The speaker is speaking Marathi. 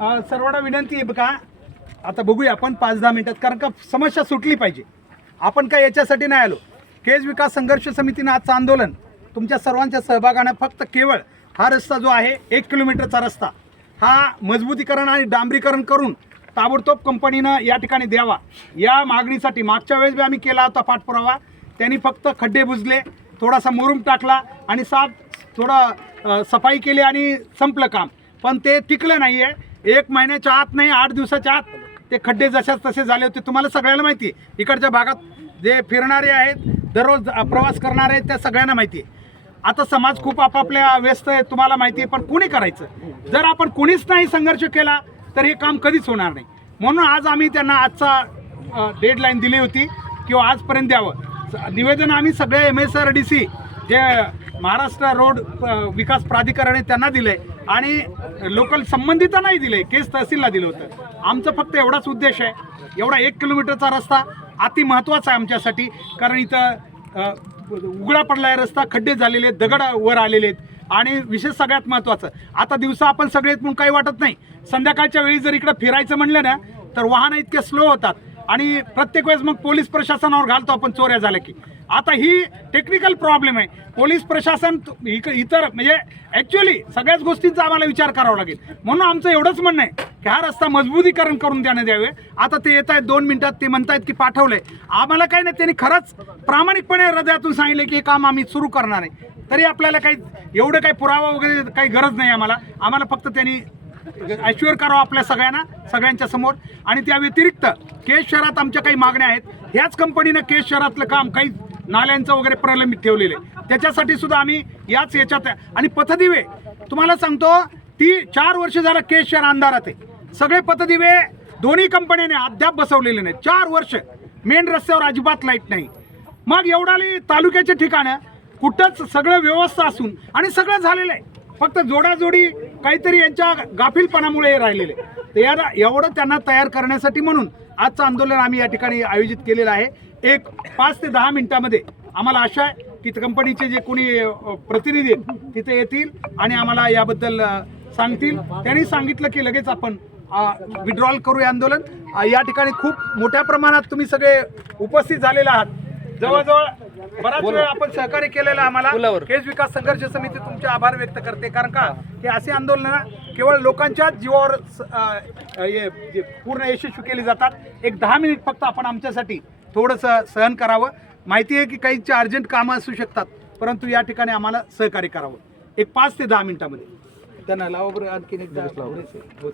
सर्वांना विनंती आहे बघा, आता बघूया आपण 5-10 मिनिटात, कारण का समस्या सुटली पाहिजे. आपण काय याच्यासाठी नाही आलो. केज विकास संघर्ष समितीनं आजचं आंदोलन तुमच्या सर्वांच्या सहभागाने फक्त केवळ हा रस्ता जो आहे 1 किलोमीटरचा रस्ता हा मजबूतीकरण आणि डांबरीकरण करून ताबडतोब कंपनीनं या ठिकाणी द्यावा या मागणीसाठी मागच्या वेळेस बी आम्ही केला होता पाठपुरावा. त्यांनी फक्त खड्डे बुजले, थोडासा मुरुम टाकला आणि थोडं सफाई केली आणि संपलं काम. पण ते टिकलं नाही आहे. 1 महिन्याच्या आत नाही, 8 दिवसाच्या आत ते खड्डे जशाच तसे झाले होते. तुम्हाला सगळ्यांना माहिती आहे, इकडच्या भागात जे फिरणारे आहेत, दररोज प्रवास करणारे आहेत, त्या सगळ्यांना माहिती आहे. आता समाज खूप आपापल्या व्यस्त आहे, तुम्हाला माहिती आहे. पण कुणी करायचं? जर आपण कुणीच नाही संघर्ष केला तर हे काम कधीच होणार नाही. म्हणून आज आम्ही त्यांना आजचा डेडलाईन दिली होती किंवा आजपर्यंत द्यावं निवेदन. आम्ही सगळे MSRDC जे महाराष्ट्र रोड विकास प्राधिकरण आहे त्यांना दिलं आहे आणि लोकल संबंधितांनाही दिलं आहे, केस तहसीलला दिलं होतं. आमचं फक्त एवढाच उद्देश आहे. एवढा 1 किलोमीटरचा रस्ता अति महत्त्वाचा आहे आमच्यासाठी, कारण इथं उघडा पडला आहे रस्ता, खड्डे झालेले आहेत, दगड वर आलेले आहेत आणि विशेष सगळ्यात महत्त्वाचं, आता दिवसा आपण सगळेच म्हणून काही वाटत नाही, संध्याकाळच्या वेळी जर इकडं फिरायचं म्हणलं ना तर वाहनं इतके स्लो होतात आणि प्रत्येक वेळेस मग पोलीस प्रशासनावर घालतो आपण चोऱ्या झाल्या की. आता ही टेक्निकल प्रॉब्लेम आहे. पोलीस प्रशासन इतर म्हणजे ॲक्च्युअली सगळ्याच गोष्टींचा आम्हाला विचार करावा लागेल. म्हणून आमचं एवढंच म्हणणं आहे की हा रस्ता मजबूतीकरण करून देण्यात यावे. आता ते येत आहेत 2 मिनिटात, ते म्हणतायत की पाठवलंय. आम्हाला काही नाही, त्यांनी खरंच प्रामाणिकपणे हृदयातून सांगितले की हे काम आम्ही सुरू करणार आहे. तरी आपल्याला काही एवढं काही पुरावा वगैरे काही गरज नाही आम्हाला फक्त त्यांनी ॲश्युअर करावं आपल्या सगळ्यांच्या समोर. आणि त्या व्यतिरिक्त केज शहरात आमच्या काही मागण्या आहेत. ह्याच कंपनीनं केज शहरातलं काम काही नाल्यांचं वगैरे प्रलंबित ठेवलेलं आहे, त्याच्यासाठी सुद्धा आम्ही याच्यात. आणि पथदिवे तुम्हाला सांगतो, ती 4 वर्ष झालं केज शहर अंधारात आहे. सगळे पथदिवे दोन्ही कंपन्याने अद्याप बसवलेले नाहीत. 4 वर्ष मेन रस्त्यावर अजिबात लाईट नाही. मग एवढाली तालुक्याचे ठिकाणं कुठंच सगळं व्यवस्था असून आणि सगळं झालेलं आहे, फक्त जोडाजोडी काहीतरी यांच्या गाफीलपणामुळे राहिलेले. तर एवढं त्यांना तयार करण्यासाठी म्हणून आजचं आंदोलन आम्ही या ठिकाणी आयोजित केलेलं आहे. एक 5 ते 10 मिनिटामध्ये आम्हाला आशा आहे की कंपनीचे जे कोणी प्रतिनिधी आहेत तिथे येतील आणि आम्हाला याबद्दल सांगतील. त्यांनी सांगितलं की लगेच आपण विड्रॉल करू आंदोलन. या ठिकाणी खूप मोठ्या प्रमाणात तुम्ही सगळे उपस्थित झालेले आहात. जवळजवळ बराच वेळ आपण सहकार्य केलेलं आम्हाला. केज विकास संघर्ष समिती तुमचे आभार व्यक्त करते, कारण का हे असे आंदोलन केवळ लोकांच्या जीवावर पूर्ण यशस्वी केली जातात. एक 10 मिनिट फक्त आपण आमच्यासाठी थोडंसं सहन करावं. माहिती आहे की काहींची अर्जंट कामं असू शकतात, परंतु या ठिकाणी आम्हाला सहकार्य करावं. एक 5 ते 10 मिनिटामध्ये त्यांना लावा बरं आणखीन एकदा.